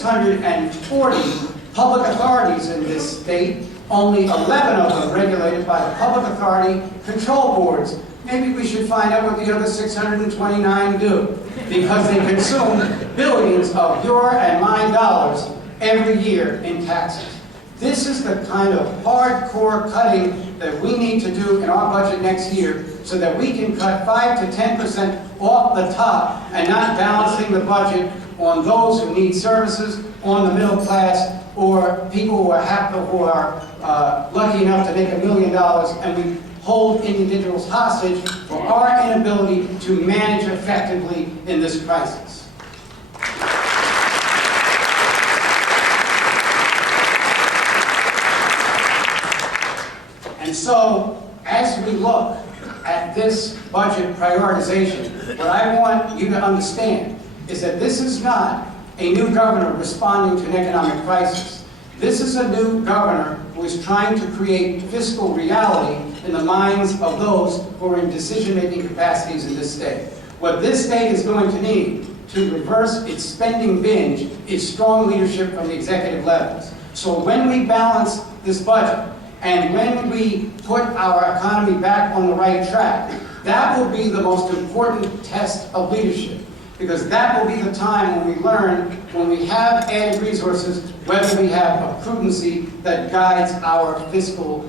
640 public authorities in this state, only 11 of them regulated by the public authority control boards. Maybe we should find out what the other 629 do, because they consume billions of your and my dollars every year in taxes. This is the kind of hardcore cutting that we need to do in our budget next year so that we can cut 5 to 10% off the top and not balancing the budget on those who need services, on the middle class, or people who are lucky enough to make $1 million, and we hold individuals hostage for our inability to manage effectively in this crisis. And so, as we look at this budget prioritization, what I want you to understand is that this is not a new governor responding to an economic crisis. This is a new governor who is trying to create fiscal reality in the minds of those who are in decision-making capacities in this state. What this state is going to need to reverse its spending binge is strong leadership from the executive levels. So when we balance this budget, and when we put our economy back on the right track, that will be the most important test of leadership. Because that will be the time when we learn, when we have added resources, whether we have a prudency that guides our fiscal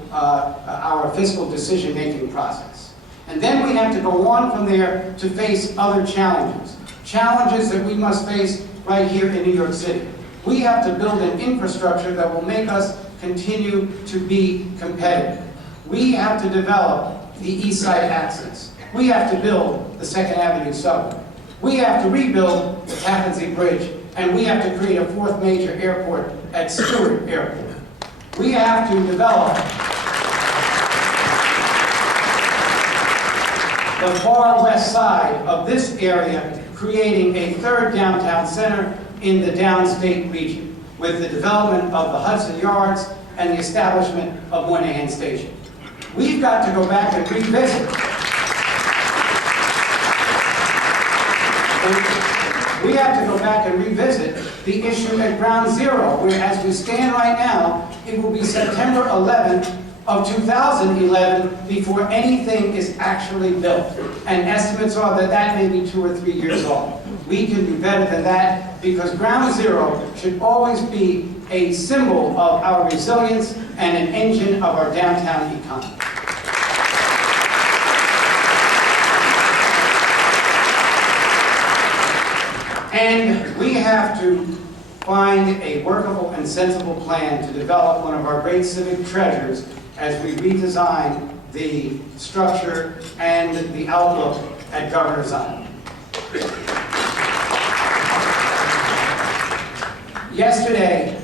decision-making process. And then we have to go on from there to face other challenges. Challenges that we must face right here in New York City. We have to build an infrastructure that will make us continue to be competitive. We have to develop the East Side Access. We have to build the 2nd Avenue subway. We have to rebuild the Tappan Zee Bridge, and we have to create a 4th major airport at Stewart Airport. We have to develop the far west side of this area, creating a 3rd downtown center in the downstate region, with the development of the Hudson Yards and the establishment of Moynihan Station. We've got to go back and revisit. We have to go back and revisit the issue at Ground Zero, where as we stand right now, it will be September 11th of 2011 before anything is actually built. And estimates are that that may be 2 or 3 years old. We can do better than that, because Ground Zero should always be a symbol of our resilience and an engine of our downtown economy. And we have to find a workable and sensible plan to develop one of our great civic treasures as we redesign the structure and the outlook at Governor's Island. Yesterday,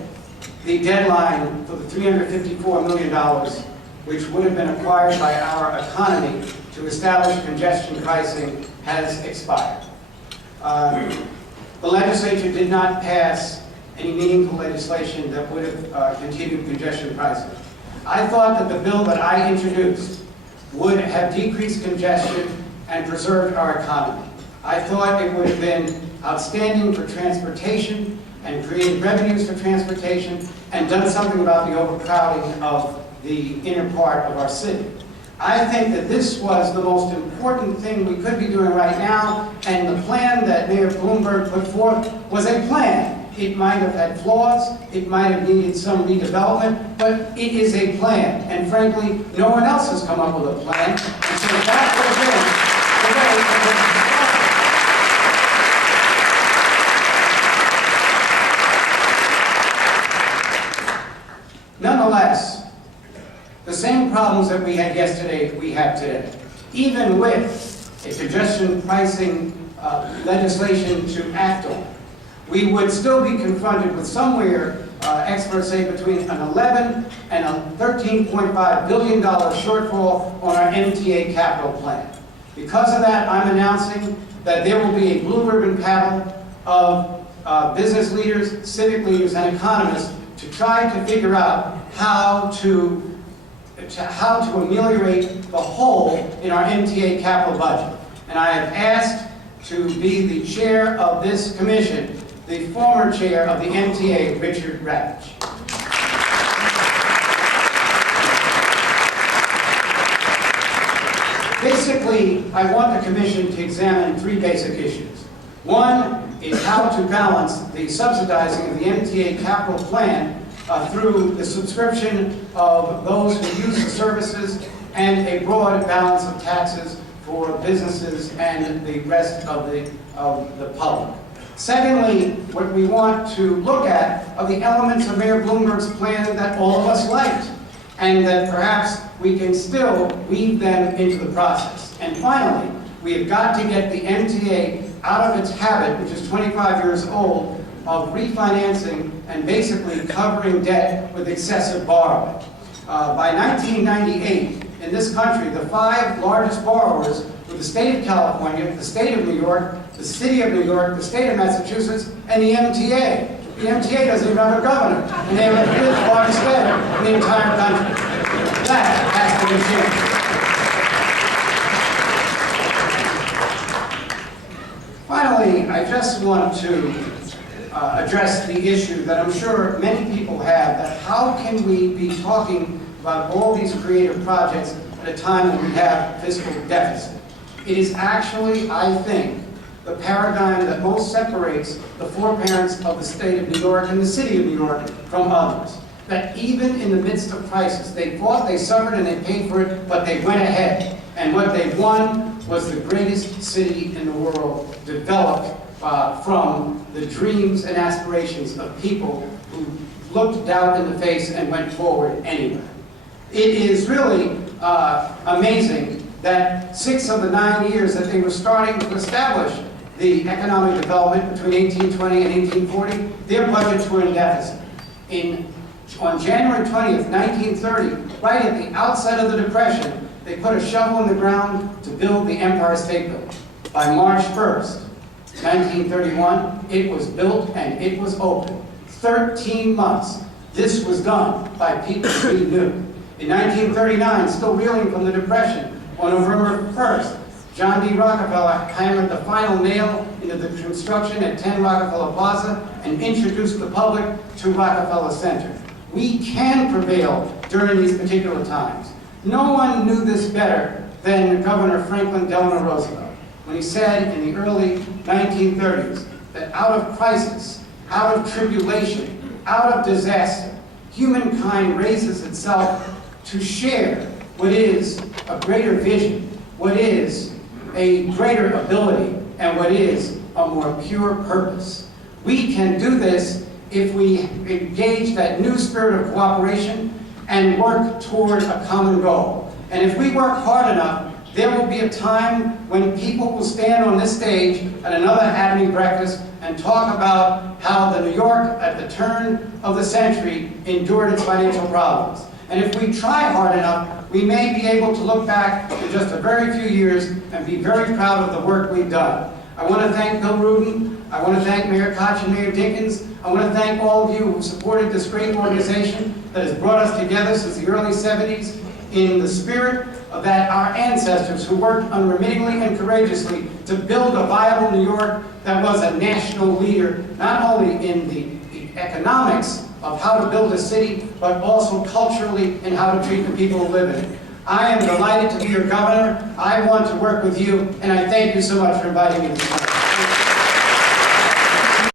the deadline for the $354 million, which would have been acquired by our economy to establish congestion pricing, has expired. The legislature did not pass any meaningful legislation that would have continued congestion pricing. I thought that the bill that I introduced would have decreased congestion and preserved our economy. I thought it would have been outstanding for transportation and created revenues for transportation and done something about the overcrowding of the inner part of our city. I think that this was the most important thing we could be doing right now, and the plan that Mayor Bloomberg put forth was a plan. It might have had flaws, it might have needed some redevelopment, but it is a plan. And frankly, no one else has come up with a plan. And so that was it. Nonetheless, the same problems that we had yesterday, we have today. Even with a congestion pricing legislation to act on, we would still be confronted with somewhere, experts say, between an $11 and a $13.5 billion shortfall on our MTA capital plan. Because of that, I'm announcing that there will be a blue ribbon panel of business leaders, civic leaders, and economists to try to figure out how to ameliorate the hole in our MTA capital budget. And I have asked to be the chair of this commission the former chair of the MTA, Richard Ravitch. Basically, I want the Commission to examine three basic issues. One is how to balance the subsidizing of the MTA capital plan through the subscription of those who use the services and a broad balance of taxes for businesses and the rest of the public. Secondly, what we want to look at are the elements of Mayor Bloomberg's plan that all of us liked, and that perhaps we can still weave them into the process. And finally, we have got to get the MTA out of its habit, which is 25 years old, of refinancing and basically covering debt with excessive borrowing. By 1998, in this country, the five largest borrowers were the state of California, the state of New York, the city of New York, the state of Massachusetts, and the MTA. The MTA doesn't even have a governor, and they have the fifth largest debt in the entire country. That has to be changed. Finally, I just want to address the issue that I'm sure many people have, that how can we be talking about all these creative projects at a time when we have fiscal deficit? It is actually, I think, the paradigm that most separates the foreparents of the state of New York and the city of New York from others. That even in the midst of crisis, they fought, they suffered, and they paid for it, but they went ahead. And what they won was the greatest city in the world, developed from the dreams and aspirations of people who looked doubt in the face and went forward anyway. It is really amazing that 6 of the 9 years that they were starting to establish the economic development between 1820 and 1840, their budgets were in deficit. On January 20th, 1930, right at the outset of the Depression, they put a shovel in the ground to build the Empire State Building. By March 1st, 1931, it was built and it was open. 13 months. This was done by people we knew. In 1939, still reeling from the Depression, on November 1st, John D. Rockefeller hammered the final nail into the construction at 10 Rockefeller Plaza and introduced the public to Rockefeller Center. We can prevail during these particular times. No one knew this better than Governor Franklin Delano Roosevelt when he said in the early 1930s that out of crisis, out of tribulation, out of disaster, humankind raises itself to share what is a greater vision, what is a greater ability, and what is a more pure purpose. We can do this if we engage that new spirit of cooperation and work toward a common goal. And if we work hard enough, there will be a time when people will stand on this stage at another ABNY breakfast and talk about how the New York at the turn of the century endured its financial problems. And if we try hard enough, we may be able to look back in just a very few years and be very proud of the work we've done. I want to thank Bill Rudin. I want to thank Mayor Koch and Mayor Dinkins. I want to thank all of you who supported this great organization that has brought us together since the early 70s in the spirit of that our ancestors who worked unremittingly and courageously to build a viable New York that was a national leader, not only in the economics of how to build a city, but also culturally and how to treat the people who live in it. I am delighted to be your governor. I want to work with you, and I thank you so much for inviting me to this.